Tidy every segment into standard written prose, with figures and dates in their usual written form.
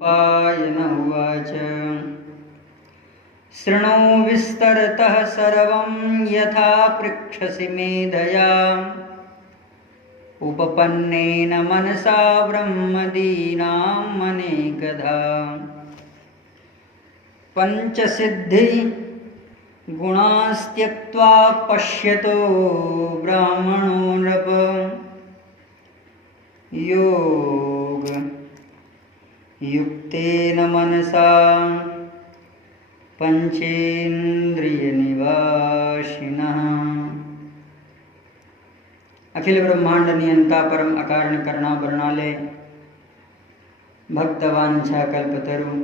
पायन उवाच शृणु विस्तरतः सर्वं यथा पृच्छसि मेधया उपपन्नेन मनसा ब्रह्मदीनाम् अनेकधा पंचसिद्धि गुणास्त्यक्त्वा पश्यतो ब्राह्मणो नृप योग युक्तेन मनसा पंचेन्द्रियनिवासिनः। अखिल ब्रह्मांड नियंता परम अकारण करुणा वर्णालय भक्तवांछा कल्पतरु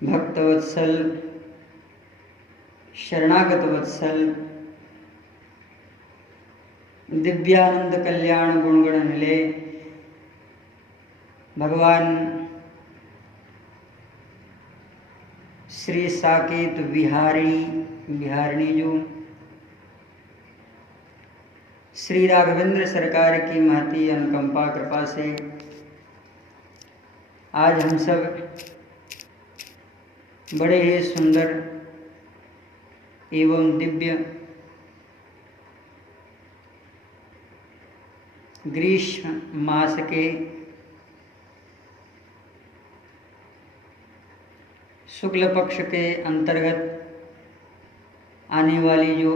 भक्तवत्सल शरणागत वत्सल दिव्यानंद कल्याण गुणगण निलय भगवान श्री साकेत बिहारिणी जो श्री राघवेंद्र सरकार की महती अनुकंपा कृपा से आज हम सब बड़े ही सुंदर एवं दिव्य ग्रीष्म मास के शुक्ल पक्ष के अंतर्गत आने वाली जो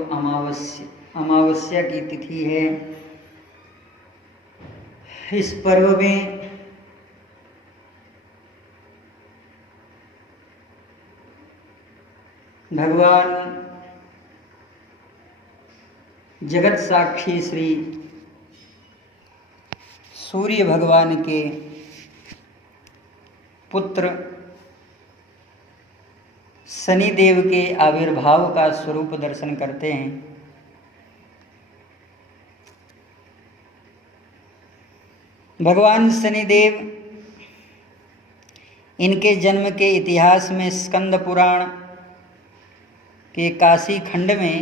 अमावस्या की तिथि है, इस पर्व में भगवान जगत साक्षी श्री सूर्य भगवान के पुत्र शनिदेव के आविर्भाव का स्वरूप दर्शन करते हैं। भगवान शनिदेव इनके जन्म के इतिहास में स्कंद पुराण के काशी खंड में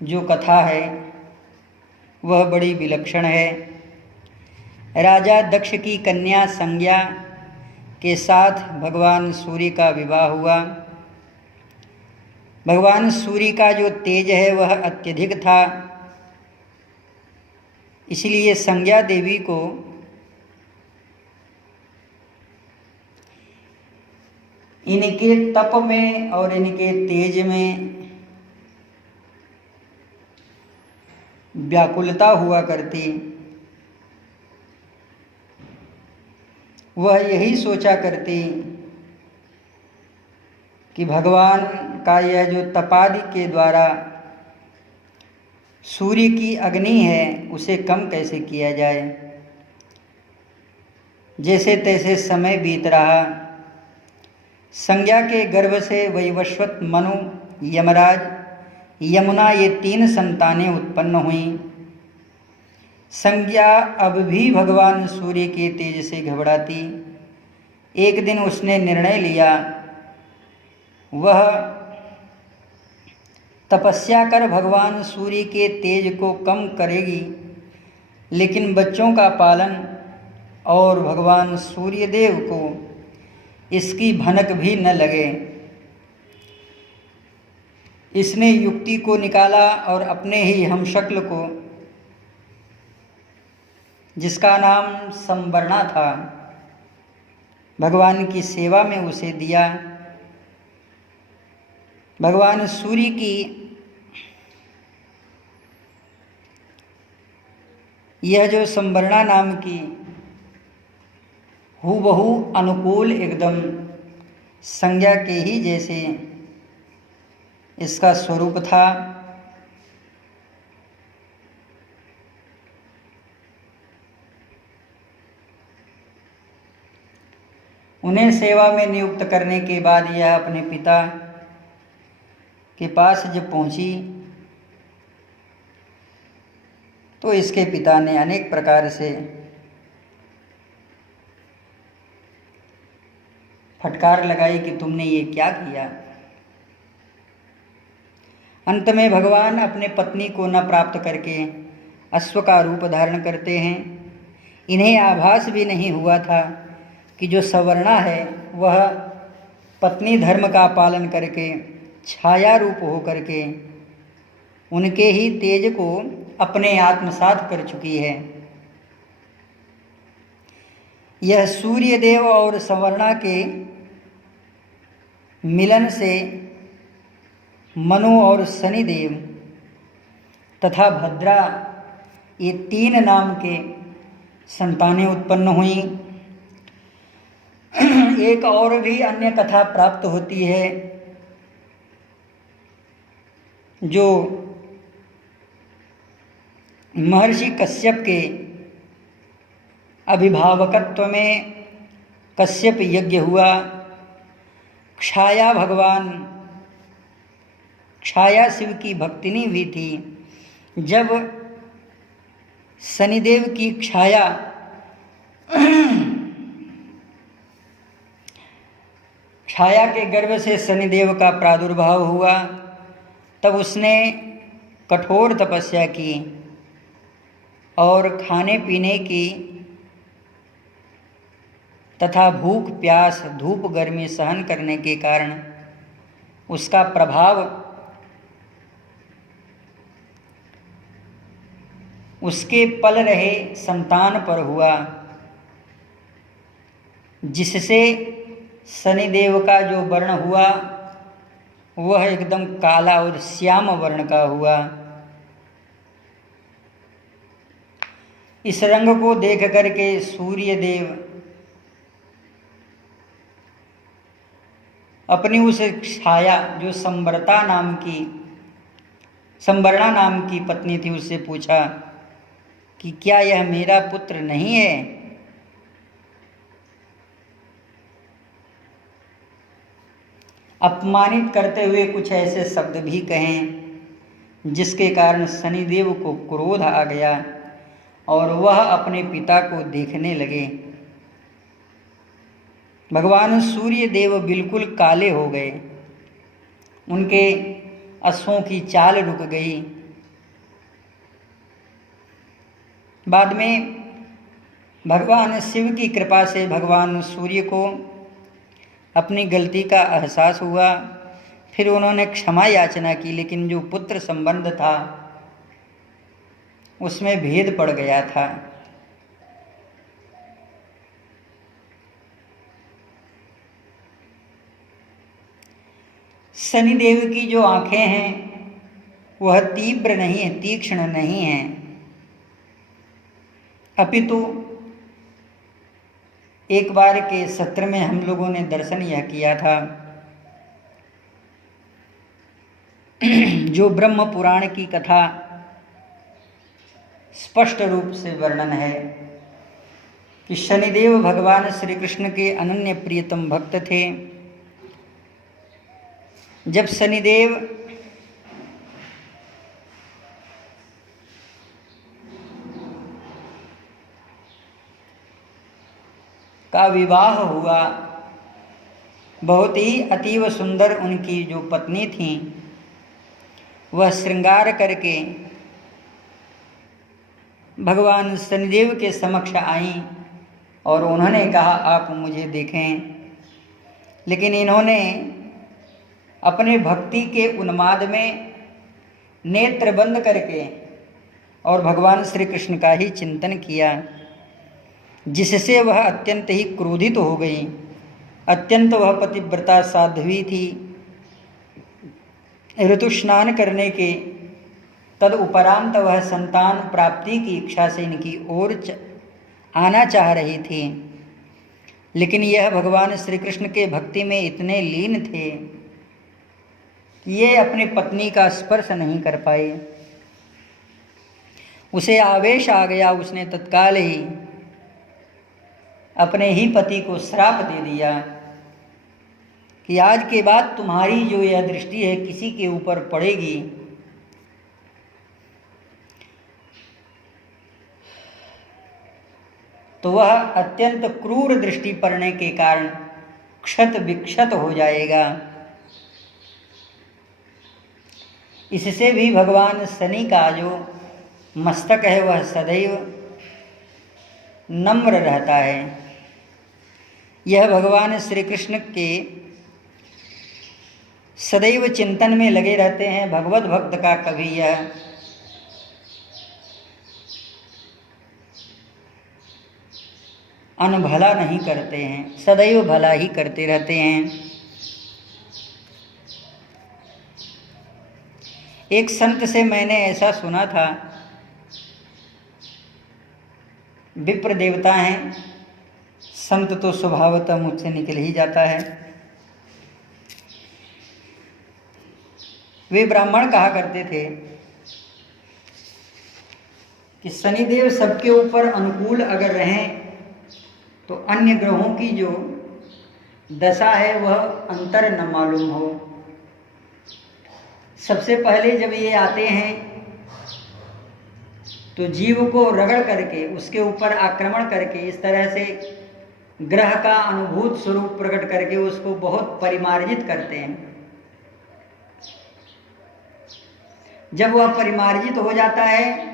जो कथा है वह बड़ी विलक्षण है। राजा दक्ष की कन्या संज्ञा के साथ भगवान सूर्य का विवाह हुआ। भगवान सूर्य का जो तेज है वह अत्यधिक था, इसलिए संज्ञा देवी को इनके तप में और इनके तेज में व्याकुलता हुआ करती। वह यही सोचा करती कि भगवान का यह जो तपादि के द्वारा सूर्य की अग्नि है उसे कम कैसे किया जाए। जैसे तैसे समय बीत रहा। संज्ञा के गर्भ से वैवस्वत, मनु, यमराज, यमुना ये 3 संतानें उत्पन्न हुईं। संज्ञा अब भी भगवान सूर्य के तेज से घबराती। एक दिन उसने निर्णय लिया, वह तपस्या कर भगवान सूर्य के तेज को कम करेगी, लेकिन बच्चों का पालन और भगवान सूर्यदेव को इसकी भनक भी न लगे। इसने युक्ति को निकाला और अपने ही हमशक्ल को, जिसका नाम संवरणा था, भगवान की सेवा में उसे दिया। भगवान सूर्य की यह जो संवरणा नाम की हूबहू अनुकूल एकदम संज्ञा के ही जैसे इसका स्वरूप था। उन्हें सेवा में नियुक्त करने के बाद यह अपने पिता के पास जब पहुंची तो इसके पिता ने अनेक प्रकार से फटकार लगाई कि तुमने ये क्या किया। अंत में भगवान अपने पत्नी को न प्राप्त करके अश्व का रूप धारण करते हैं। इन्हें आभास भी नहीं हुआ था कि जो सवर्णा है वह पत्नी धर्म का पालन करके छाया रूप हो करके उनके ही तेज को अपने आत्मसात कर चुकी है। यह सूर्य देव और सवर्णा के मिलन से मनु और शनिदेव तथा भद्रा ये 3 नाम के संतानें उत्पन्न हुई। एक और भी अन्य कथा प्राप्त होती है जो महर्षि कश्यप के अभिभावकत्व में कश्यप यज्ञ हुआ। क्षाया भगवान क्षाया शिव की भक्तिनी हुई थी। जब शनिदेव की क्षाया छाया के गर्भ से शनिदेव का प्रादुर्भाव हुआ, तब उसने कठोर तपस्या की और खाने पीने की तथा भूख प्यास धूप गर्मी सहन करने के कारण उसका प्रभाव उसके पल रहे संतान पर हुआ, जिससे शनिदेव का जो वर्ण हुआ वह एकदम काला और श्याम वर्ण का हुआ। इस रंग को देख करके सूर्य देव अपनी उस छाया जो संवर्णा नाम की पत्नी थी उससे पूछा कि क्या यह मेरा पुत्र नहीं है? अपमानित करते हुए कुछ ऐसे शब्द भी कहें जिसके कारण शनिदेव को क्रोध आ गया और वह अपने पिता को देखने लगे। भगवान सूर्य देव बिल्कुल काले हो गए, उनके अश्वों की चाल रुक गई। बाद में भगवान शिव की कृपा से भगवान सूर्य को अपनी गलती का एहसास हुआ। फिर उन्होंने क्षमा याचना की, लेकिन जो पुत्र संबंध था उसमें भेद पड़ गया था। शनिदेव की जो आंखें हैं वह तीव्र नहीं है, तीक्ष्ण नहीं है, अपितु एक बार के सत्र में हम लोगों ने दर्शन यह किया था जो ब्रह्म पुराण की कथा स्पष्ट रूप से वर्णन है कि शनिदेव भगवान श्री कृष्ण के अनन्य प्रियतम भक्त थे। जब शनिदेव का विवाह हुआ, बहुत ही अतीव सुंदर उनकी जो पत्नी थी वह श्रृंगार करके भगवान शनिदेव के समक्ष आईं और उन्होंने कहा आप मुझे देखें। लेकिन इन्होंने अपने भक्ति के उन्माद में नेत्र बंद करके और भगवान श्री कृष्ण का ही चिंतन किया, जिससे वह अत्यंत ही क्रोधित हो गई। अत्यंत वह पतिव्रता साध्वी थी। ऋतु स्नान करने के तद उपरांत वह संतान प्राप्ति की इच्छा से इनकी ओर आना चाह रही थी, लेकिन यह भगवान श्री कृष्ण के भक्ति में इतने लीन थे कि ये अपनी पत्नी का स्पर्श नहीं कर पाए। उसे आवेश आ गया, उसने तत्काल ही अपने ही पति को श्राप दे दिया कि आज के बाद तुम्हारी जो यह दृष्टि है किसी के ऊपर पड़ेगी तो वह अत्यंत क्रूर दृष्टि पड़ने के कारण क्षत विक्षत हो जाएगा। इससे भी भगवान शनि का जो मस्तक है वह सदैव नम्र रहता है। यह भगवान श्री कृष्ण के सदैव चिंतन में लगे रहते हैं। भगवत भक्त का कभी यह अनभला नहीं करते हैं, सदैव भला ही करते रहते हैं। एक संत से मैंने ऐसा सुना था, विप्र देवता हैं, संत तो स्वभावतः मुझसे निकल ही जाता है। वे ब्राह्मण कहा करते थे कि शनिदेव सबके ऊपर अनुकूल अगर रहें तो अन्य ग्रहों की जो दशा है वह अंतर न मालूम हो। सबसे पहले जब ये आते हैं तो जीव को रगड़ करके उसके ऊपर आक्रमण करके इस तरह से ग्रह का अनुभूत स्वरूप प्रकट करके उसको बहुत परिमार्जित करते हैं। जब वह परिमार्जित हो जाता है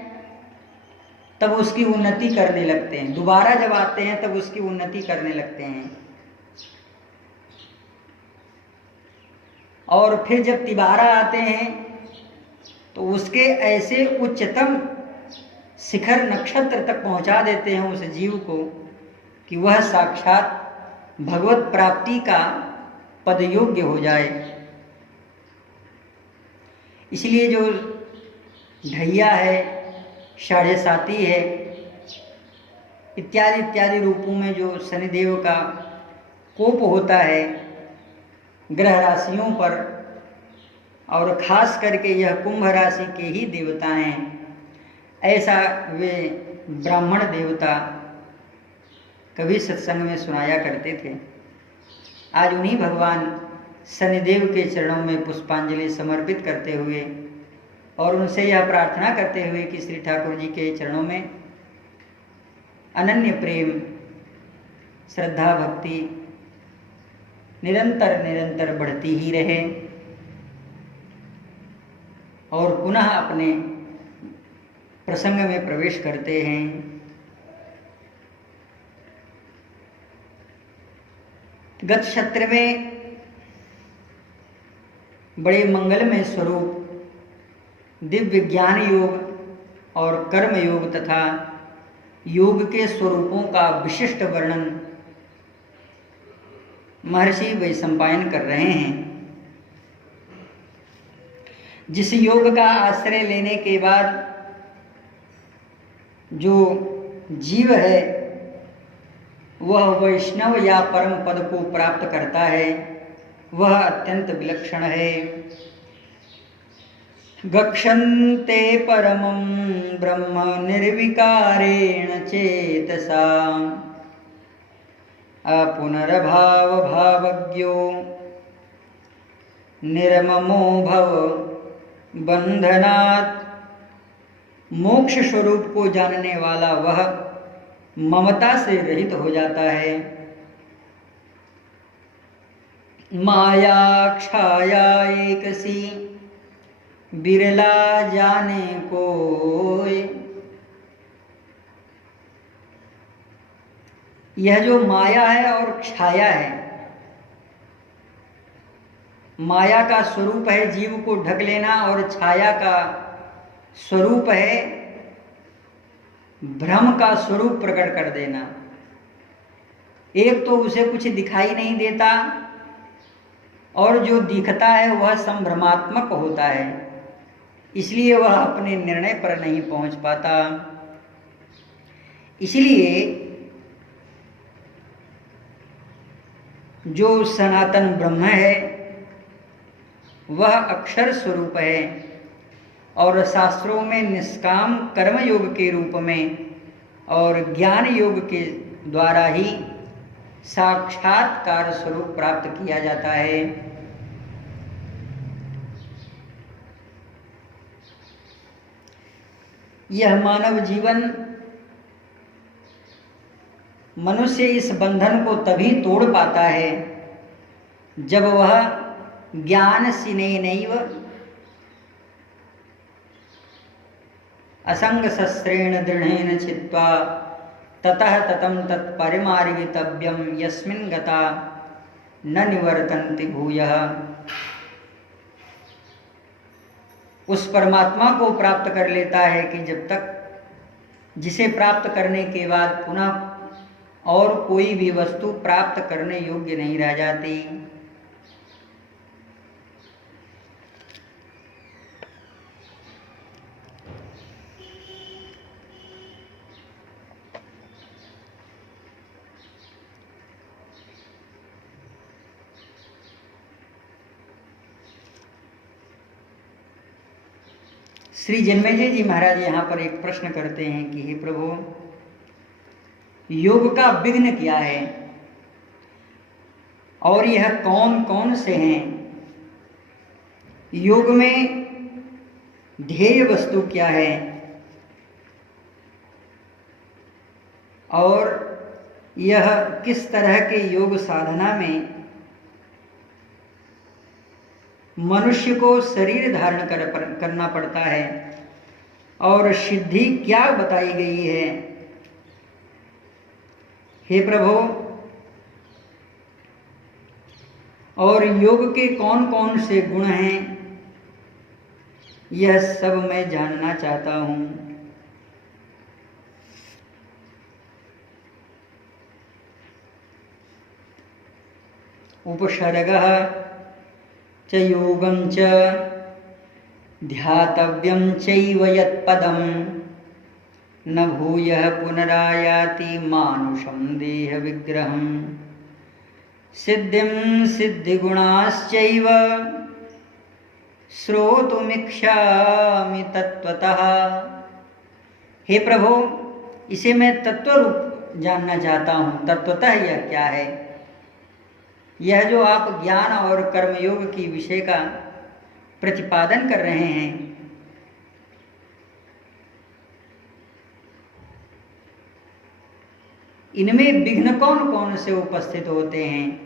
तब उसकी उन्नति करने लगते हैं। दोबारा जब आते हैं तब उसकी उन्नति करने लगते हैं। और फिर जब तिबारा आते हैं तो उसके ऐसे उच्चतम शिखर नक्षत्र तक पहुंचा देते हैं उस जीव को कि वह साक्षात भगवत प्राप्ति का पद योग्य हो जाए। इसलिए जो ढैया है, साढ़े साती है, इत्यादि इत्यादि रूपों में जो शनिदेव का कोप होता है ग्रह राशियों पर, और खास करके यह कुंभ राशि के ही देवता हैं, ऐसा वे ब्राह्मण देवता कभी सत्संग में सुनाया करते थे। आज उन्हीं भगवान शनिदेव के चरणों में पुष्पांजलि समर्पित करते हुए और उनसे यह प्रार्थना करते हुए कि श्री ठाकुर जी के चरणों में अनन्य प्रेम, श्रद्धा, भक्ति निरंतर निरंतर बढ़ती ही रहे और पुनः अपने प्रसंग में प्रवेश करते हैं। गत सत्र में बड़े मंगलमय स्वरूप दिव्य ज्ञान योग और कर्म योग तथा योग के स्वरूपों का विशिष्ट वर्णन महर्षि वैशंपायन कर रहे हैं। जिस योग का आश्रय लेने के बाद जो जीव है वह वैष्णव या परम पद को प्राप्त करता है, वह अत्यंत विलक्षण है। गक्षन्ते परमं ब्रह्म निर्विकारेण चेतसा अपुनर्भाव भावज्ञो निर्ममो भव बंधनात्। मोक्ष स्वरूप को जानने वाला वह ममता से रहित हो जाता है। माया छाया एक सी बिरला जाने कोय। यह जो माया है और छाया है, माया का स्वरूप है जीव को ढक लेना और छाया का स्वरूप है भ्रम का स्वरूप प्रकट कर देना। एक तो उसे कुछ दिखाई नहीं देता और जो दिखता है वह संभ्रमात्मक होता है, इसलिए वह अपने निर्णय पर नहीं पहुंच पाता। इसलिए जो सनातन ब्रह्म है वह अक्षर स्वरूप है और शास्त्रों में निष्काम कर्म योग के रूप में और ज्ञान योग के द्वारा ही साक्षात्कार स्वरूप प्राप्त किया जाता है। यह मानव जीवन मनुष्य इस बंधन को तभी तोड़ पाता है जब वह ज्ञान सिनेनैव असंग शस्त्रेण दृढ़ेन चित्वा ततः ततं तत्परिमार्गितव्यं यस्मिन् गता न निवर्तन्ति भूयः। उस परमात्मा को प्राप्त कर लेता है कि जब तक जिसे प्राप्त करने के बाद पुनः और कोई भी वस्तु प्राप्त करने योग्य नहीं रह जाती। श्री जन्मेजय जी महाराज यहाँ पर एक प्रश्न करते हैं कि हे प्रभु, योग का विघ्न क्या है और यह कौन कौन से हैं? योग में ध्येय वस्तु क्या है और यह किस तरह के योग साधना में मनुष्य को शरीर धारण करना पड़ता है और सिद्धि क्या बताई गई है? हे प्रभु, और योग के कौन कौन से गुण हैं, यह सब मैं जानना चाहता हूं। उपसर्गः च योगं च ध्यातव्यं चैव यत्पदं न भूयः पुनरायाति मानुषं देह विग्रहं सिद्धिं सिद्धिगुणाश्चैव श्रोतुमिच्छामि तत्त्वतः। हे प्रभु, इसे मैं तत्व रूप जानना चाहता हूँ। तत्वतः यह क्या है? यह जो आप ज्ञान और कर्मयोग की विषय का प्रतिपादन कर रहे हैं, इनमें विघ्न कौन कौन से उपस्थित होते हैं?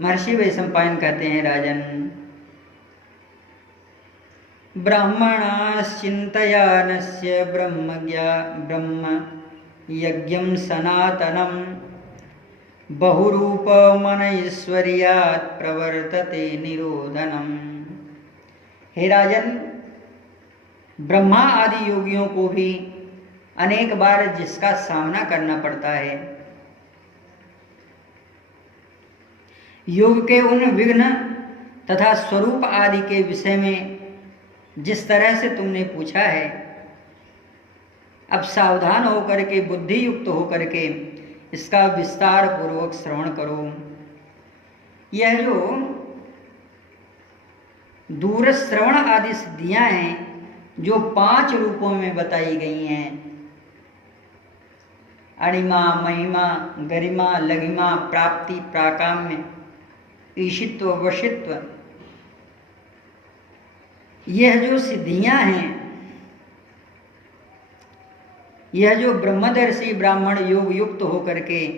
महर्षि वैशंपायन कहते हैं, राजन, ब्राह्मणाश्चिन्तयानस्य ब्रह्म यज्ञं सनातनं बहुरूपमनैश्वर्यात् प्रवर्तते निरोधनम। हे राजन, ब्रह्मा आदि योगियों को भी अनेक बार जिसका सामना करना पड़ता है, योग के उन विघ्न तथा स्वरूप आदि के विषय में जिस तरह से तुमने पूछा है, अब सावधान होकर के, बुद्धि युक्त होकर के इसका विस्तार पूर्वक श्रवण करो। यह जो दूर श्रवण आदि सिद्धियां हैं, जो 5 रूपों में बताई गई हैं, अणिमा, महिमा, गरिमा, लघिमा, प्राप्ति, प्राकाम्य, ईशित्व, वशित्व, यह जो सिद्धियां हैं, यह जो ब्रह्मदर्शी ब्राह्मण योग युक्त होकर के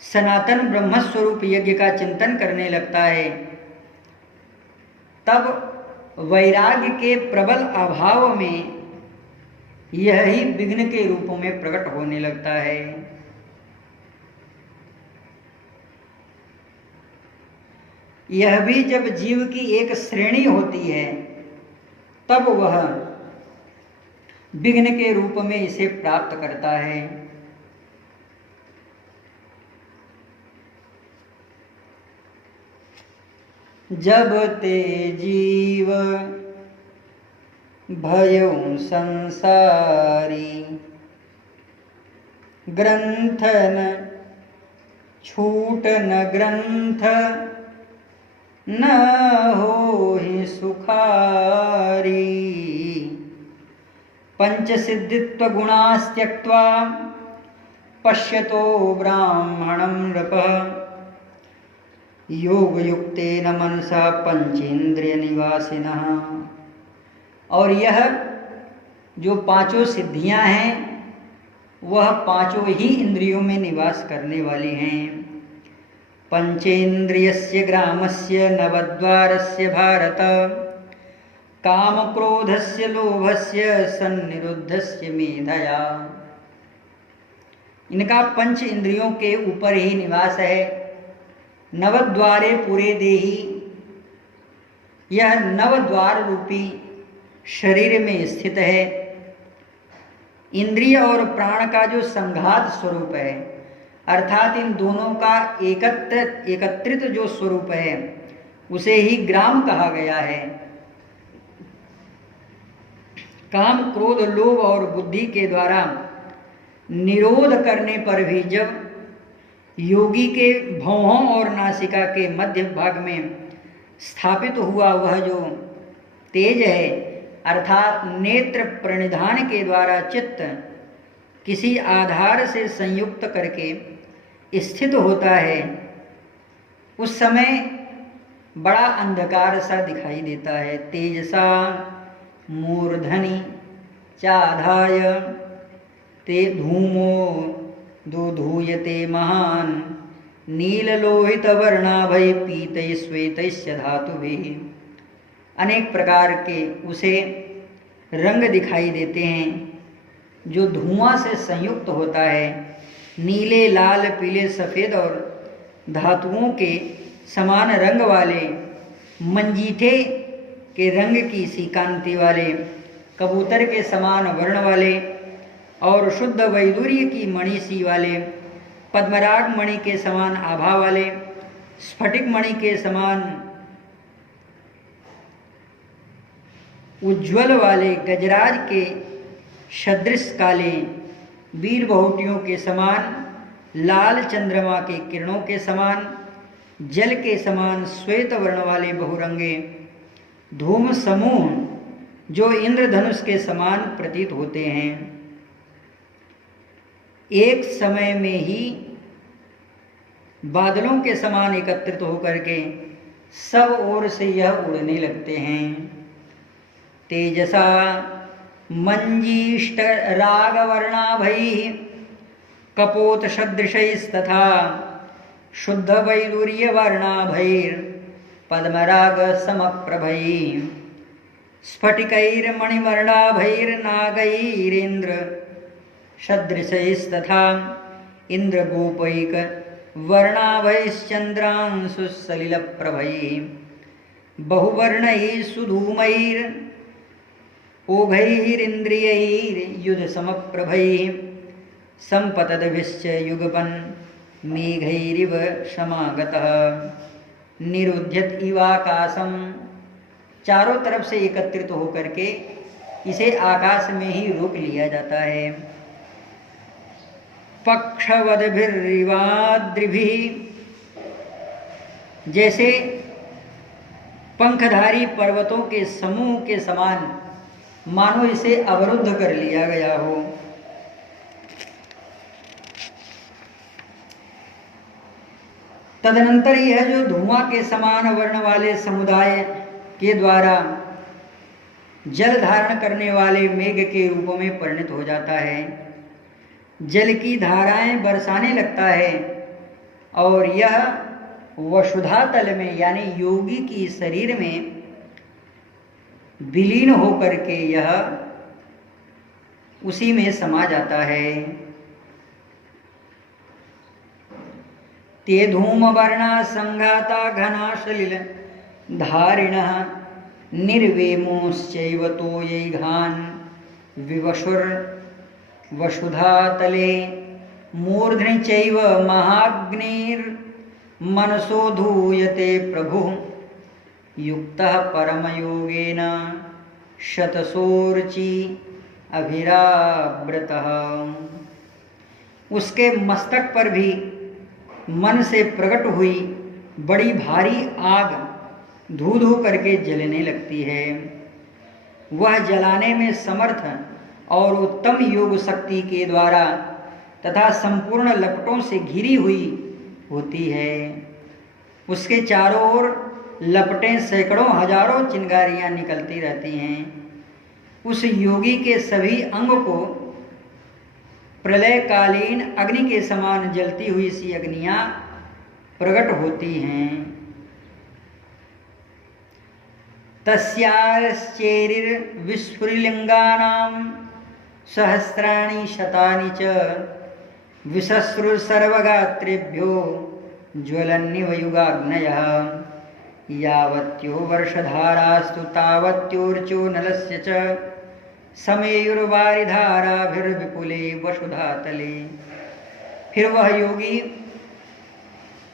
सनातन ब्रह्मस्वरूप यज्ञ का चिंतन करने लगता है, तब वैराग्य के प्रबल अभाव में यह ही विघ्न के रूपों में प्रकट होने लगता है। यह भी जब जीव की एक श्रेणी होती है, तब वह विघ्न के रूप में इसे प्राप्त करता है। जब ते जीव भयउ संसारी ग्रंथन छूटन ग्रंथ न होहि सुखारी पंचसिद्धित्व गुणास्त्यक्त्वा पश्यतो ब्राह्मणं नृपः योग युक्तेन मनसा पंचेन्द्रिय निवासिनः। और यह जो 5 सिद्धियां हैं, वह 5 ही इंद्रियों में निवास करने वाली हैं। पंचेन्द्रियस्य ग्रामस्य नवद्वारस्य भारत काम क्रोधस्य लोभस्य सन्निरुद्धस्य मेधया। इनका पंच इंद्रियों के ऊपर ही निवास है। नवद्वारे पूरे देही, यह नवद्वार रूपी शरीर में स्थित है। इंद्रिय और प्राण का जो संघात स्वरूप है, अर्थात इन दोनों का एकत्रित जो स्वरूप है, उसे ही ग्राम कहा गया है। काम क्रोध लोभ और बुद्धि के द्वारा निरोध करने पर भी जब योगी के भौहों और नासिका के मध्य भाग में स्थापित हुआ वह जो तेज है, अर्थात नेत्र प्रणिधान के द्वारा चित्त किसी आधार से संयुक्त करके स्थित होता है, उस समय बड़ा अंधकार सा दिखाई देता है। तेजसा मूर्धनि चाधाय ते धूमो दोधूयते महान नीललोहित वर्णाभय पीतै श्वेतैश्च धातुभिः। अनेक प्रकार के उसे रंग दिखाई देते हैं जो धुआं से संयुक्त होता है। नीले, लाल, पीले, सफ़ेद और धातुओं के समान रंग वाले, मंजीठे के रंग की सी कांति वाले, कबूतर के समान वर्ण वाले और शुद्ध वैदुर्य की मणि सी वाले, पद्मराग मणि के समान आभा वाले, स्फटिक मणि के समान उज्ज्वल वाले, गजराज के सदृश काले, वीर बहुटियों के समान लाल, चंद्रमा के किरणों के समान, जल के समान श्वेत वर्ण वाले बहुरंगे धूम समूह जो इंद्रधनुष के समान प्रतीत होते हैं। एक समय में ही बादलों के समान एकत्रित होकर के सब ओर से यह उड़ने लगते हैं। तेजसा मंजीष्ट रागवर्णाभैः कपोत सदृशैस्तथा शुद्ध वैदुर्य वर्णाभैर् पद्मराग समप्रभैः स्फटिकैर्मणिवर्णाभैर्नागैरेन्द्र सदृशैस्तथा इंद्रगोपैक वर्णाभैश्चन्द्रांशुसलिलप्रभैः बहुवर्णैः सुधूमैर् ओघैरिन्द्रियैर्युधसमप्रभैः सम्पतद्भिश्च युगपन् मेघैरिव समागतः निरुध्यत इवाकाशम। चारों तरफ से एकत्रित होकर के इसे आकाश में ही रोक लिया जाता है। पक्षवद्भिर्वाद्रिभिः, जैसे पंखधारी पर्वतों के समूह के समान मानो इसे अवरुद्ध कर लिया गया हो। तदनंतर यह जो धुआं के समान वर्ण वाले समुदाय के द्वारा जल धारण करने वाले मेघ के रूप में परिणत हो जाता है, जल की धाराएं बरसाने लगता है और यह वसुधा तल में यानी योगी की शरीर में विलीन होकर के यह उसी में समा जाता है। ते धूम वर्णा संघाता घना सलिल धारिणः निर्वेमोश्चैव तोयैघान विवशुर वसुधा तले मूर्ध्नि चैव महाग्निर्मनसो धूयते प्रभु युक्तः परमयोगेन शतसोर्चि अभिराव्रतः। उसके मस्तक पर भी मन से प्रकट हुई बड़ी भारी आग धू धू करके जलने लगती है। वह जलाने में समर्थ और उत्तम योग शक्ति के द्वारा तथा संपूर्ण लपटों से घिरी हुई होती है। उसके चारों ओर लपटें सैकड़ों हजारों चिंगारियां निकलती रहती हैं। उस योगी के सभी अंग को प्रलयकालीन अग्नि के समान जलती हुई सी अग्नियां प्रकट होती हैं। तस्याश्चेरिर्विस्फुलिङ्गानां सहस्राणि शतानि च विसस्रुर्सर्वगात्रेभ्यो ज्वलन्निव युगाग्नयः यावत्यो वर्षधारास्तु तावत्योर्चो नलस्य च समेयुर्वारिधाराभिर्विपुले वसुधातले। फिर वह योगी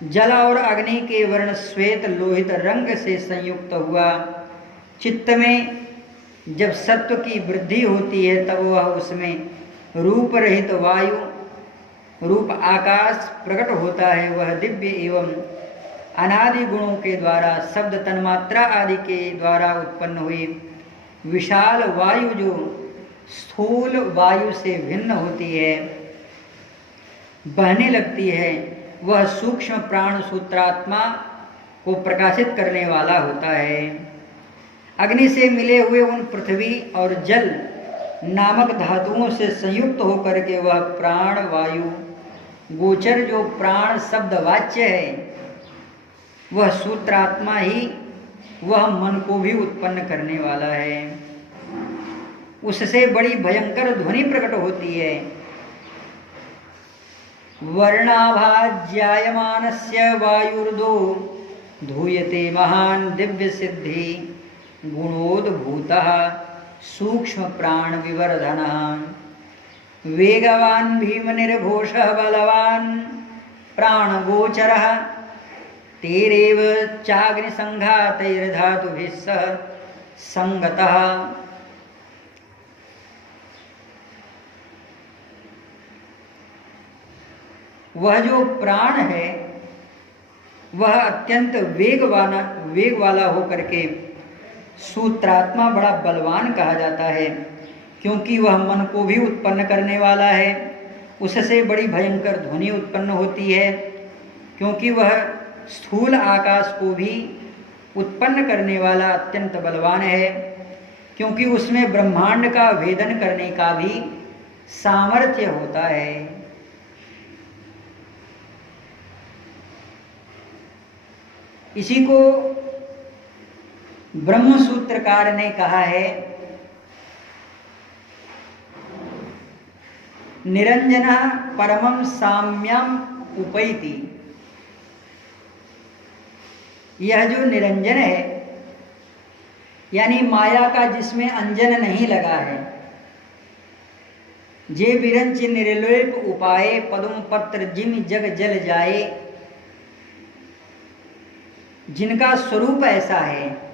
जल और अग्नि के वर्ण श्वेत लोहित रंग से संयुक्त हुआ। चित्त में जब सत्व की वृद्धि होती है तब वह उसमें रूप रहित वायु रूप आकाश प्रकट होता है। वह दिव्य एवं अनादि गुणों के द्वारा शब्द तन्मात्रा आदि के द्वारा उत्पन्न हुई विशाल वायु जो स्थूल वायु से भिन्न होती है, बहने लगती है, वह सूक्ष्म प्राण सूत्रात्मा को प्रकाशित करने वाला होता है। अग्नि से मिले हुए उन पृथ्वी और जल नामक धातुओं से संयुक्त होकर के वह प्राण वायु गोचर जो प्राण शब्द वाच्य है, वह सूत्रात्मा ही वह मन को भी उत्पन्न करने वाला है। उससे बड़ी भयंकर ध्वनि प्रकट होती है। वर्णाभाज्यायमानस्य वायुर्दो धूयते महान दिव्य सिद्धि गुणोद्भूतः सूक्ष्म प्राण विवर्धनः वेगवान भीम निर्घोषः बलवान प्राणगोचरः तेरेव चाग्निसंघातैर्धातुभिः सह संगतः। वह जो प्राण है वह अत्यंत वेग वाला होकर के सूत्रात्मा बड़ा बलवान कहा जाता है, क्योंकि वह मन को भी उत्पन्न करने वाला है। उससे बड़ी भयंकर ध्वनि उत्पन्न होती है, क्योंकि वह स्थूल आकाश को भी उत्पन्न करने वाला अत्यंत बलवान है, क्योंकि उसमें ब्रह्मांड का भेदन करने का भी सामर्थ्य होता है। इसी को ब्रह्म सूत्रकार ने कहा है, निरंजनः परमं साम्यम उपैति। यह जो निरंजन है यानी माया का जिसमें अंजन नहीं लगा है, जे विरंच निर्लेप उपाय पदम पत्र जिम जग जल जाए, जिनका स्वरूप ऐसा है,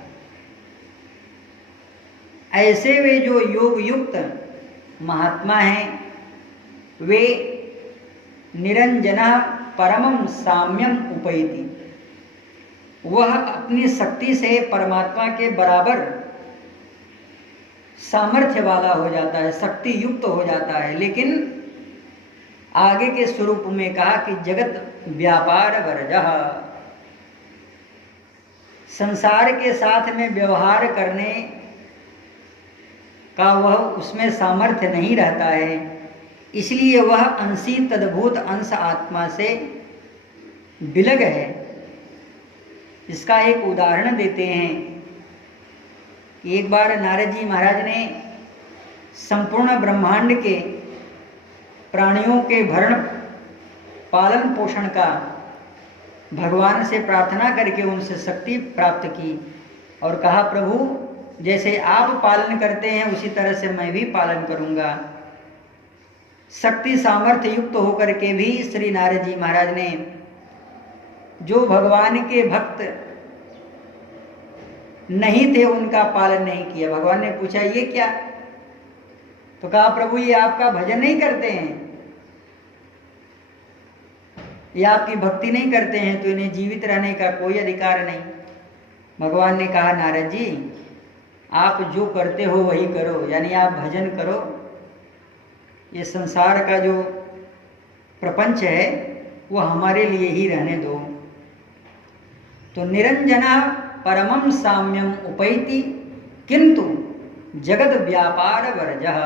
ऐसे वे जो योग युक्त महात्मा हैं वे निरंजना परमं साम्यम उपैति। वह अपनी शक्ति से परमात्मा के बराबर सामर्थ्य वाला हो जाता है, शक्ति युक्त हो जाता है। लेकिन आगे के स्वरूप में कहा कि जगत व्यापार वर्जः, संसार के साथ में व्यवहार करने का वह उसमें सामर्थ्य नहीं रहता है, इसलिए वह अंशी तद्भूत अंश आत्मा से विलग है। इसका एक उदाहरण देते हैं कि एक बार नारद जी महाराज ने संपूर्ण ब्रह्मांड के प्राणियों के भरण पालन पोषण का भगवान से प्रार्थना करके उनसे शक्ति प्राप्त की और कहा, प्रभु जैसे आप पालन करते हैं उसी तरह से मैं भी पालन करूंगा। शक्ति सामर्थ्य युक्त होकर के भी श्री नारद जी महाराज ने जो भगवान के भक्त नहीं थे उनका पालन नहीं किया। भगवान ने पूछा ये क्या? तो कहा, प्रभु ये आपका भजन नहीं करते हैं, ये आपकी भक्ति नहीं करते हैं, तो इन्हें जीवित रहने का कोई अधिकार नहीं। भगवान ने कहा, नारद जी आप जो करते हो वही करो, यानी आप भजन करो, ये संसार का जो प्रपंच है वो हमारे लिए ही रहने दो। तो निरंजना परमं साम्यम उपैति किंतु जगत व्यापार वर्जः।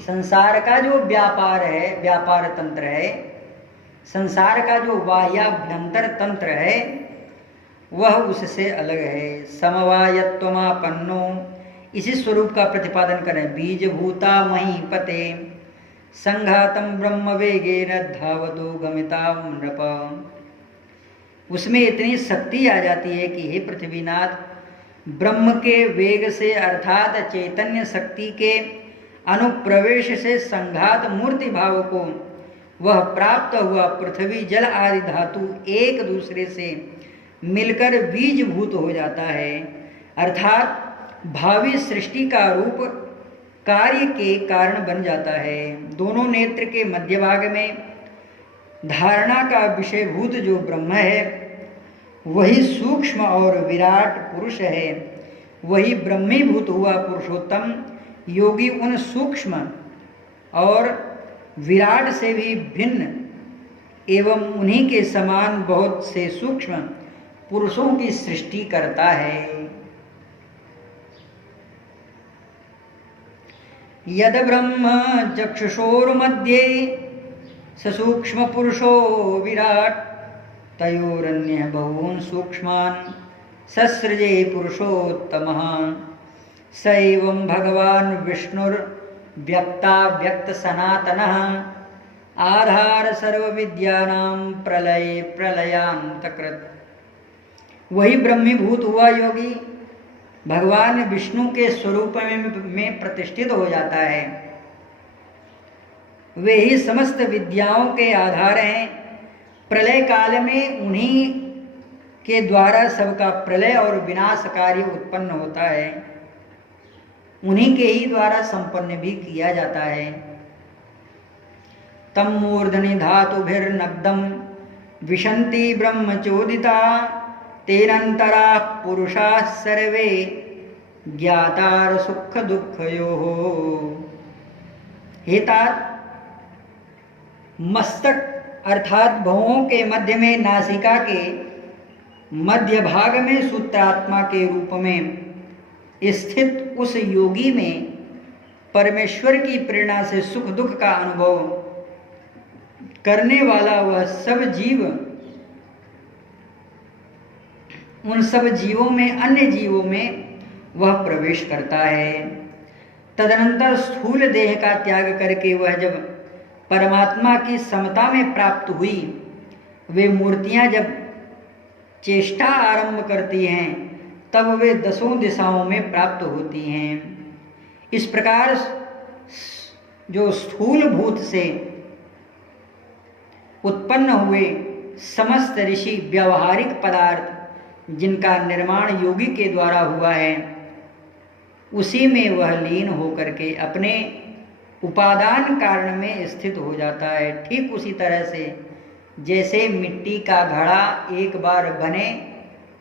संसार का जो व्यापार है, व्यापार तंत्र है, संसार का जो बाह्याभ्यंतर तंत्र है, वह उससे अलग है। समवायत्वमापन्नो, इसी स्वरूप का प्रतिपादन करें। बीजभूता महीपते संघातम ब्रह्म वेगेन धावतो गमिता नृप। उसमें इतनी शक्ति आ जाती है कि हे पृथ्वीनाथ, ब्रह्म के वेग से अर्थात चैतन्य शक्ति के अनुप्रवेश से संघात मूर्ति भाव को वह प्राप्त हुआ पृथ्वी जल आदि धातु एक दूसरे से मिलकर बीजभूत हो जाता है, अर्थात भावी सृष्टि का रूप कार्य के कारण बन जाता है। दोनों नेत्र के मध्य भाग में धारणा का विषयभूत जो ब्रह्म है वही सूक्ष्म और विराट पुरुष है। वही ब्रह्मीभूत हुआ पुरुषोत्तम योगी उन सूक्ष्म और विराट से भी भिन्न एवं उन्हीं के समान बहुत से सूक्ष्म पुरुषों की सृष्टि करता है। यद ब्रह्म चक्षुषोर्मध्ये ससूक्ष्म पुरुषो विराट तयोरन्यः बहून् सूक्ष्मान् ससृजे पुरुषोत्तमः। स एवं भगवान् विष्णुर्व्यक्ताव्यक्त सनातनः आधार सर्वविद्यानां प्रलय प्रलयांतकृत्। वही ब्रह्मीभूत हुआ योगी भगवान विष्णु के स्वरूप में प्रतिष्ठित हो जाता है। वे ही समस्त विद्याओं के आधार हैं। प्रलय काल में उन्हीं के द्वारा सबका प्रलय और विनाश कार्य उत्पन्न होता है, उन्हीं के ही द्वारा संपन्न भी किया जाता है। तम मूर्धनि धातुभिर्नग्धं विशन्ति ब्रह्मचोदिता तेनंतरा पुरुषा सर्वे ज्ञातार सुख दुःखयोः। हे तात, मस्तक अर्थात भवों के मध्य में नासिका के मध्य भाग में सूत्रात्मा के रूप में स्थित उस योगी में परमेश्वर की प्रेरणा से सुख दुख का अनुभव करने वाला वह सब जीव उन सब जीवों में अन्य जीवों में वह प्रवेश करता है। तदनंतर स्थूल देह का त्याग करके वह जब परमात्मा की समता में प्राप्त हुई, वे मूर्तियां जब चेष्टा आरंभ करती हैं तब वे दसों दिशाओं में प्राप्त होती हैं। इस प्रकार जो स्थूल भूत से उत्पन्न हुए समस्त ऋषि व्यावहारिक पदार्थ जिनका निर्माण योगी के द्वारा हुआ है, उसी में वह लीन होकर के अपने उपादान कारण में स्थित हो जाता है। ठीक उसी तरह से जैसे मिट्टी का घड़ा एक बार बने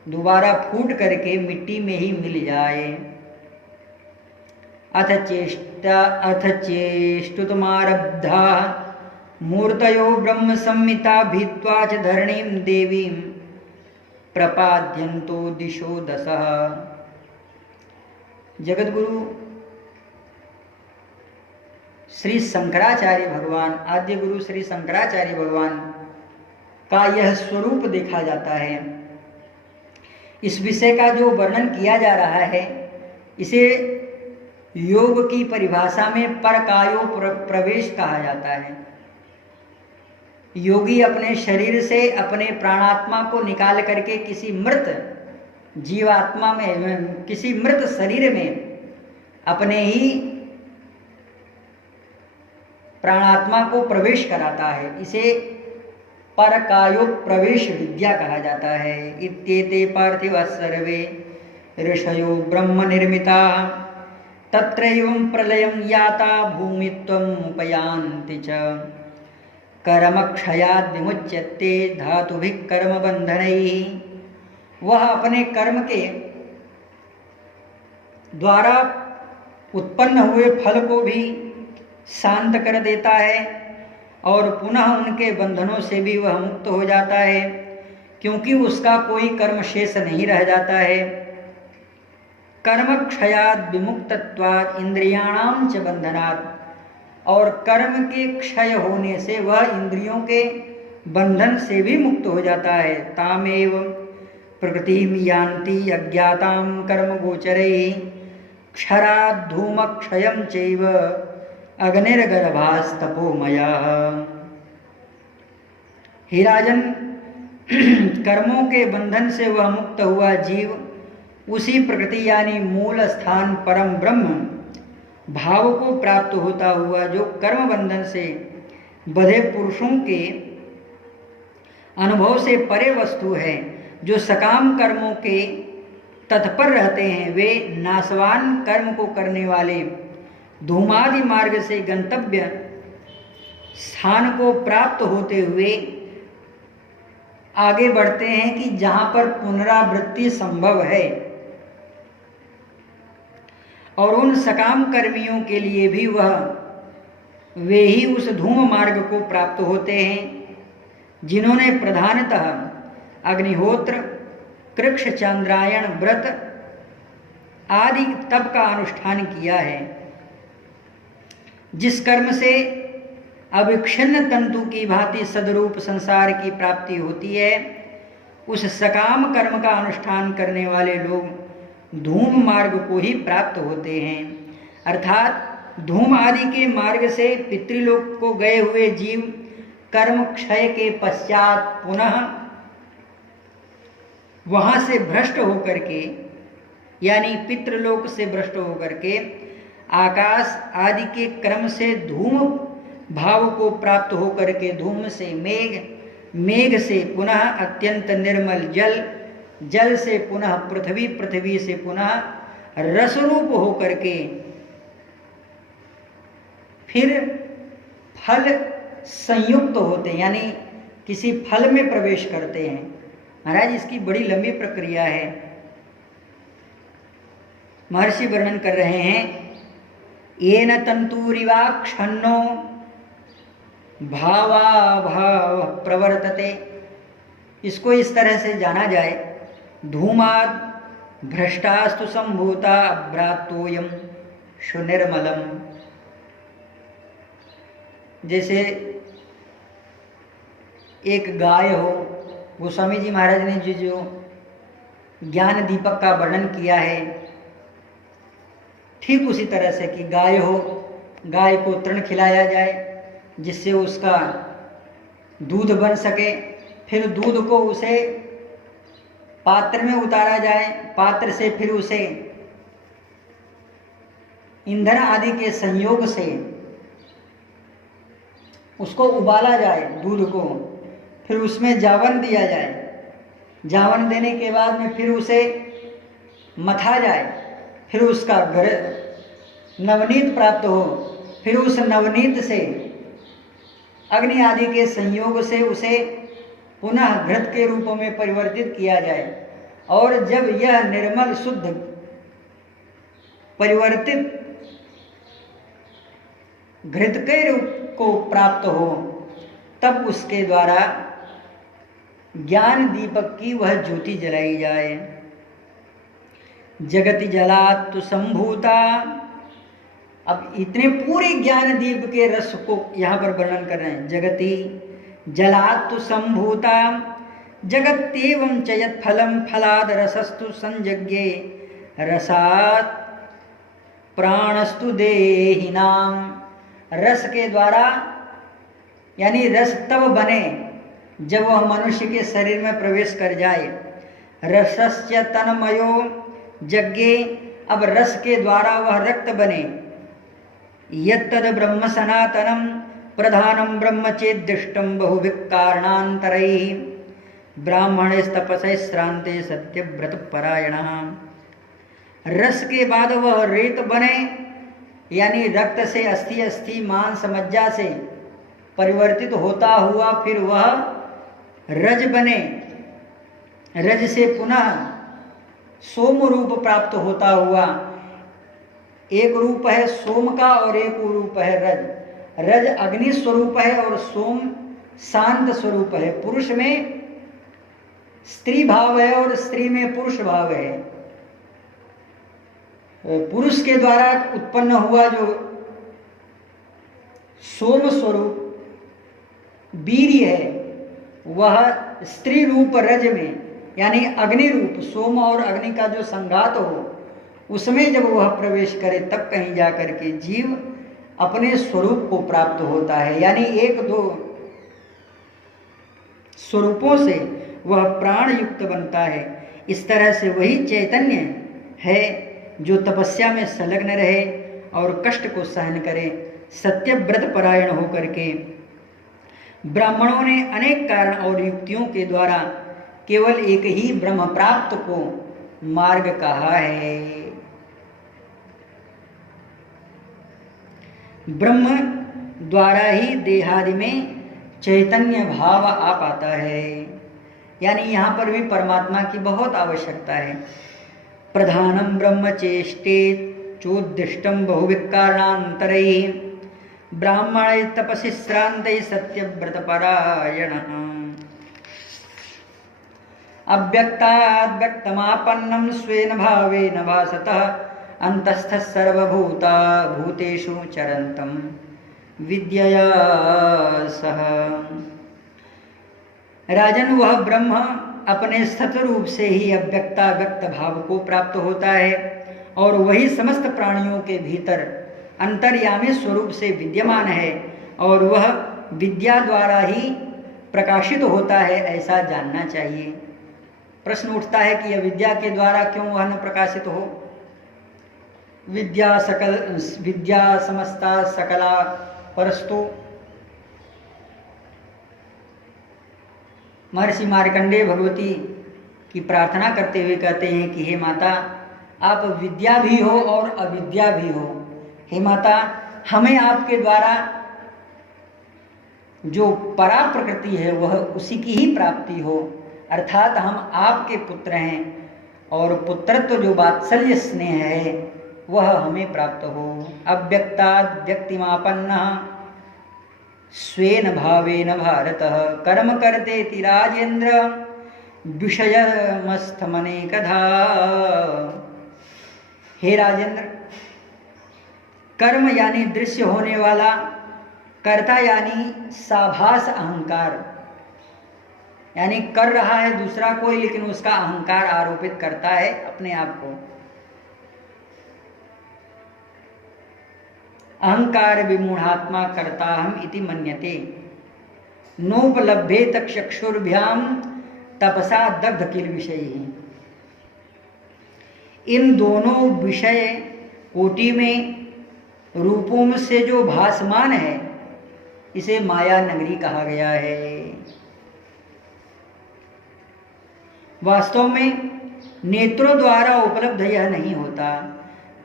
दोबारा फूट करके मिट्टी में ही मिल जाए। अथ चेष्टुतमारब्धा मूर्तयो ब्रह्म संहिता भीत्वा च धरणीं देवीं प्रपाद्यन्तो दिशो दशः। जगतगुरु श्री शंकराचार्य भगवान, आद्य गुरु श्री शंकराचार्य भगवान का यह स्वरूप देखा जाता है। इस विषय का जो वर्णन किया जा रहा है, इसे योग की परिभाषा में परकायो प्रवेश कहा जाता है। योगी अपने शरीर से अपने प्राणात्मा को निकाल करके किसी मृत जीवात्मा में, किसी मृत शरीर में अपने ही प्राणात्मा को प्रवेश कराता है। इसे परकायो प्रवेश विद्या कहा जाता है। इत्येते पार्थिव सर्वे ऋषयो ब्रह्म निर्मिता तत्रैवं प्रलयं याता भूमित्वम् उपयान्ति च कर्मक्षयाद् विमुच्यते धातुभिः कर्मबन्धनैः। वह अपने कर्म के द्वारा उत्पन्न हुए फल को भी शांत कर देता है और पुनः उनके बंधनों से भी वह मुक्त हो जाता है, क्योंकि उसका कोई कर्म शेष नहीं रह जाता है। कर्म क्षयाद विमुक्तत्वात् इंद्रियाणाम च बंधनात्, और कर्म के क्षय होने से वह इंद्रियों के बंधन से भी मुक्त हो जाता है। तामेव प्रकृतिं यान्ति अज्ञातां कर्मगोचरैः क्षरात् धूमक्षयं चैव अग्निर्गर्भास्तपोमयः। हे राजन, कर्मों के बंधन से वह मुक्त हुआ जीव उसी प्रकृति यानी मूल स्थान परम ब्रह्म भाव को प्राप्त होता हुआ जो कर्म बंधन से बधे पुरुषों के अनुभव से परे वस्तु है, जो सकाम कर्मों के तत्पर रहते हैं, वे नाशवान कर्म को करने वाले धूमादि मार्ग से गंतव्य स्थान को प्राप्त होते हुए आगे बढ़ते हैं कि जहां पर पुनरावृत्ति संभव है। और उन सकाम कर्मियों के लिए भी वे ही उस धूम मार्ग को प्राप्त होते हैं जिन्होंने प्रधानतः अग्निहोत्र, कृक्ष, चांद्रायण व्रत आदि तप का अनुष्ठान किया है। जिस कर्म से अविच्छिन्न तंतु की भांति सदरूप संसार की प्राप्ति होती है, उस सकाम कर्म का अनुष्ठान करने वाले लोग धूम मार्ग को ही प्राप्त होते हैं। अर्थात धूम आदि के मार्ग से पितृलोक को गए हुए जीव कर्म क्षय के पश्चात पुनः वहां से भ्रष्ट होकर के, यानी पितृलोक से भ्रष्ट होकर के आकाश आदि के क्रम से धूम भाव को प्राप्त होकर के धूम से मेघ, मेघ से पुनः अत्यंत निर्मल जल, जल से पुनः पृथ्वी, पृथ्वी से पुनः रसरूप होकर के फिर फल संयुक्त होते हैं, यानी किसी फल में प्रवेश करते हैं। महाराज, इसकी बड़ी लंबी प्रक्रिया है। महर्षि वर्णन कर रहे हैं, येन तंतुरिवाक्षन्नो भावाभाव प्रवर्तते। इसको इस तरह से जाना जाए, धूमात् भ्रष्टास्तु संभूता अभ्रातोयम सुनिर्मलम। जैसे एक गाय हो, गोस्वामी जी महाराज ने जो ज्ञान दीपक का वर्णन किया है, ठीक उसी तरह से कि गाय हो, गाय को तृण खिलाया जाए जिससे उसका दूध बन सके, फिर दूध को उसे पात्र में उतारा जाए, पात्र से फिर उसे ईंधन आदि के संयोग से उसको उबाला जाए दूध को, फिर उसमें जावन दिया जाए, जावन देने के बाद में फिर उसे मथा जाए, फिर उसका नवनीत प्राप्त हो, फिर उस नवनीत से अग्नि आदि के संयोग से उसे पुनः घृत के रूप में परिवर्तित किया जाए। और जब यह निर्मल शुद्ध परिवर्तित घृत के रूप को प्राप्त हो, तब उसके द्वारा ज्ञान दीपक की वह ज्योति जलाई जाए। जगति जलात् संभूता। अब इतने पूरे ज्ञान दीप के रस को यहाँ पर वर्णन कर रहे हैं। जगति जलात् संभूता जगत्येवं च यत् फलम फलाद रसस्तु संजज्ञे रसात् प्राणस्तु देहिनाम। रस के द्वारा, यानी रस तब बने जब वह मनुष्य के शरीर में प्रवेश कर जाए। रसस्य तन्मयो यज्ञे। अब रस के द्वारा वह रक्त बने। यत्तद ब्रह्म सनातनम प्रधानम ब्रह्म चेद्दिष्टम बहुभिः कारणान्तरैः ब्राह्मणस्तपसैः श्रान्ते सत्यव्रत परायणः। रस के बाद वह रेत बने, यानी रक्त से अस्थि, अस्थि मांस मज्जा से परिवर्तित होता हुआ फिर वह रज बने। रज से पुनः सोम रूप प्राप्त होता हुआ, एक रूप है सोम का और एक रूप है रज। रज अग्नि स्वरूप है और सोम शांत स्वरूप है। पुरुष में स्त्री भाव है और स्त्री में पुरुष भाव है। पुरुष के द्वारा उत्पन्न हुआ जो सोम स्वरूप वीर्य है, वह स्त्री रूप रज में, यानी अग्नि रूप सोम और अग्नि का जो संघात हो उसमें जब वह प्रवेश करे तब कहीं जाकर के जीव अपने स्वरूप को प्राप्त होता है। यानी एक दो स्वरूपों से वह प्राण युक्त बनता है। इस तरह से वही चैतन्य है जो तपस्या में संलग्न रहे और कष्ट को सहन करे, सत्यव्रत परायण होकर के। ब्राह्मणों ने अनेक कारण और युक्तियों के द्वारा केवल एक ही ब्रह्म प्राप्त को मार्ग कहा है। ब्रह्म द्वारा ही देहादि में चैतन्य भाव आ पाता है। यानी यहाँ पर भी परमात्मा की बहुत आवश्यकता है। प्रधानम ब्रह्म चेष्टे चोद्दिष्टम बहुविकारणांतरैः ब्राह्मण तपसि श्रांत सत्यव्रत परायण अव्यक्ताद्व्यक्तमापन्नं स्वेन भावेन भासतः अंतस्थः सर्वभूता भूतेषु चरन्तं विद्यया सह। राजन, वह ब्रह्म अपने सतरूप से ही अव्यक्ता व्यक्त भाव को प्राप्त होता है और वही समस्त प्राणियों के भीतर अंतर्यामी स्वरूप से विद्यमान है और वह विद्या द्वारा ही प्रकाशित होता है, ऐसा जानना चाहिए। प्रश्न उठता है कि अविद्या के द्वारा क्यों वह न प्रकाशित हो। विद्या समस्ता सकला परस्तु। महर्षि मार्कंडेय भगवती की प्रार्थना करते हुए कहते हैं कि हे माता, आप विद्या भी हो और अविद्या भी हो। हे माता, हमें आपके द्वारा जो परा प्रकृति है वह उसी की ही प्राप्ति हो, अर्थात हम आपके पुत्र हैं और पुत्रत्व जो वात्सल्य स्नेह है वह हमें प्राप्त हो। अव्यक्ताद् व्यक्तिमापन्नः स्वेन भावेन भारत कर्म करते राजेन्द्र विषयमस्थमनेकधा। हे राजेंद्र, कर्म यानी दृश्य होने वाला, कर्ता यानी साभास अहंकार, यानी कर रहा है दूसरा कोई लेकिन उसका अहंकार आरोपित करता है अपने आप को। अहंकार विमूढ़ात्मा कर्ताहम इति मन्यते नोपलभ्ये चक्षुर्भ्याम तपसा दग्ध किल विषय। इन दोनों विषय कोटि में रूपों में से जो भासमान है इसे माया नगरी कहा गया है। वास्तव में नेत्रों द्वारा उपलब्ध यह नहीं होता,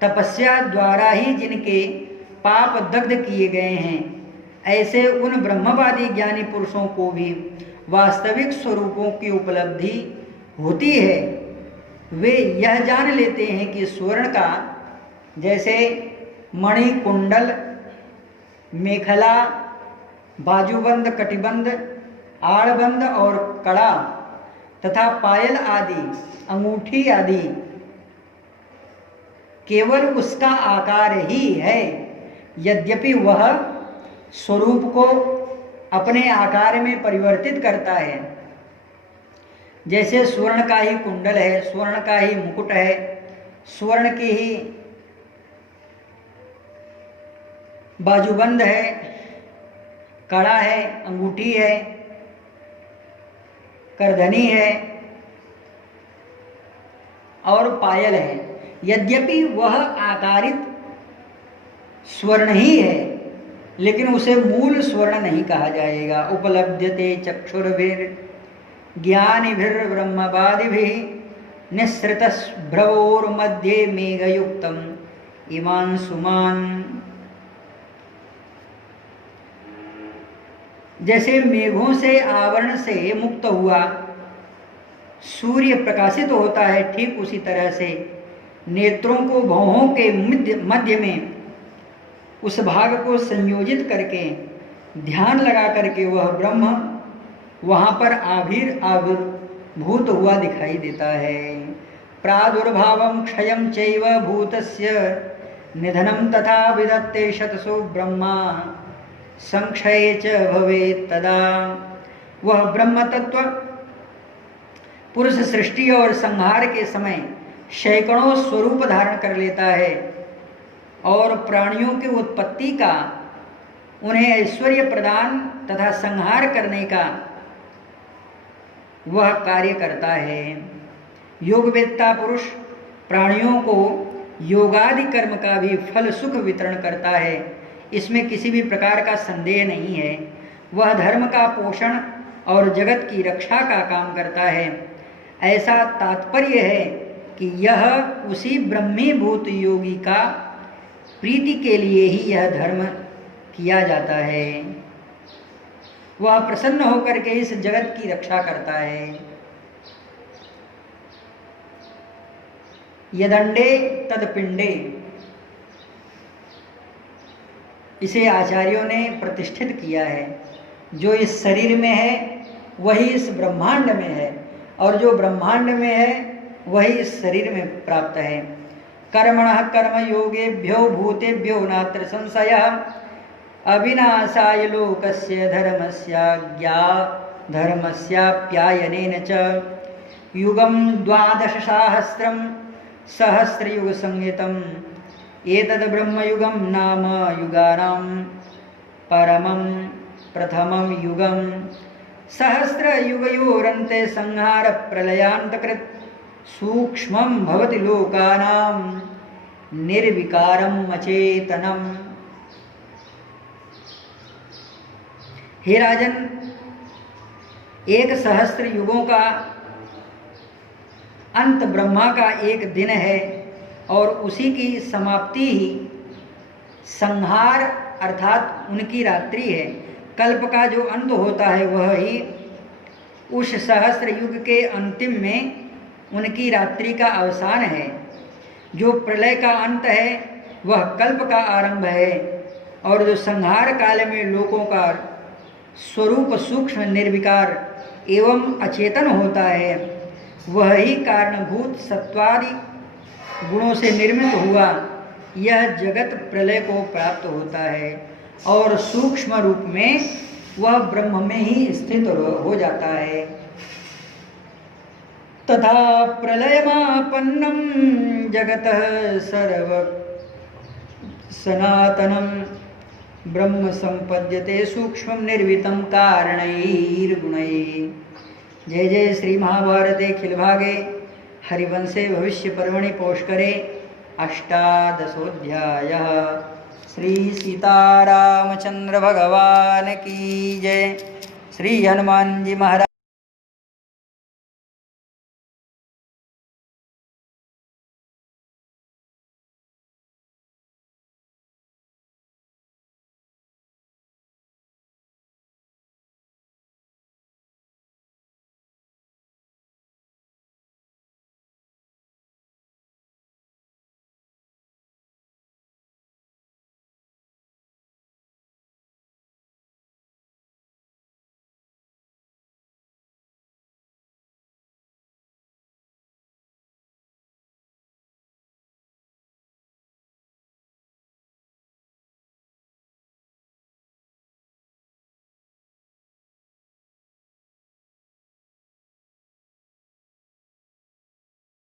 तपस्या द्वारा ही जिनके पाप दग्ध किए गए हैं ऐसे उन ब्रह्मवादी ज्ञानी पुरुषों को भी वास्तविक स्वरूपों की उपलब्धि होती है। वे यह जान लेते हैं कि स्वर्ण का जैसे मणि, कुंडल, मेखला, बाजूबंद, कटिबंद, आड़बंद और कड़ा तथा पायल आदि, अंगूठी आदि केवल उसका आकार ही है, यद्यपि वह स्वरूप को अपने आकार में परिवर्तित करता है। जैसे स्वर्ण का ही कुंडल है, स्वर्ण का ही मुकुट है, स्वर्ण की ही बाजूबंद है, कड़ा है, अंगूठी है, करधनी है और पायल है, यद्यपि वह आकारित स्वर्ण ही है लेकिन उसे मूल स्वर्ण नहीं कहा जाएगा। उपलब्ध्यते चक्षुर्भिर ज्ञानिभिर्ब्रह्मवादिभिः निःसृतभ्रवोर्मध्ये मेघयुक्तम् इमान् सुमान्। जैसे मेघों से आवरण से मुक्त हुआ सूर्य प्रकाशित होता है, ठीक उसी तरह से नेत्रों को भौहों के मध्य में उस भाग को संयोजित करके ध्यान लगा करके वह ब्रह्म वहाँ पर आविर्भूत हुआ दिखाई देता है। प्रादुर्भावं क्षयं चैव भूतस्य निधनं तथा विदत्ते शतसो ब्रह्मा संक्षये च भवेत् तदा। वह ब्रह्म तत्व पुरुष सृष्टि और संहार के समय सैकड़ों स्वरूप धारण कर लेता है और प्राणियों की उत्पत्ति का, उन्हें ऐश्वर्य प्रदान तथा संहार करने का वह कार्य करता है। योगवेत्ता पुरुष प्राणियों को योगादि कर्म का भी फल सुख वितरण करता है, इसमें किसी भी प्रकार का संदेह नहीं है। वह धर्म का पोषण और जगत की रक्षा का काम करता है। ऐसा तात्पर्य है कि यह उसी ब्रह्मीभूत योगी का प्रीति के लिए ही यह धर्म किया जाता है। वह प्रसन्न होकर के इस जगत की रक्षा करता है। यदंडे तदपिंडे, इसे आचार्यों ने प्रतिष्ठित किया है। जो इस शरीर में है वही इस ब्रह्मांड में है, और जो ब्रह्मांड में है वही इस शरीर में प्राप्त है। कर्मणः कर्मयोगेभ्यो भूतेभ्यो नात्र संशयः अविनाशाय लोकस्य धर्मस्याप्यायनेन च युगं 12,000 सहस्रयुग संहितम् एतद् ब्रह्मयुगं नाम युगानां परमं प्रथमं युगं सहस्रयुगयोरन्ते संहार प्रलयान्तकृत् सूक्ष्मं भवति लोकानां निर्विकारं अचेतनम्। हे राजन, 1,000 युगों का अंत ब्रह्मा का एक दिन है और उसी की समाप्ति ही संहार अर्थात उनकी रात्रि है। कल्प का जो अंत होता है वह ही उस सहस्र युग के अंतिम में उनकी रात्रि का अवसान है। जो प्रलय का अंत है वह कल्प का आरंभ है, और जो संहार काल में लोगों का स्वरूप सूक्ष्म निर्विकार एवं अचेतन होता है वह ही कारणभूत सत्वादि गुणों से निर्मित हुआ यह जगत प्रलय को प्राप्त होता है, और सूक्ष्म रूप में वह ब्रह्म में ही स्थित हो जाता है। तथा प्रलयमापन्नं जगतः सर्व सनातनं ब्रह्म संपद्यते सूक्ष्मं निर्वितं कारणैर्गुणैः। जय जय श्री महाभारते खिलभागे हरिवंशे भविष्य पर्वणि पौष्करे 18 श्री सीतारामचंद्र भगवान की जय। श्री हनुमान जी महाराज।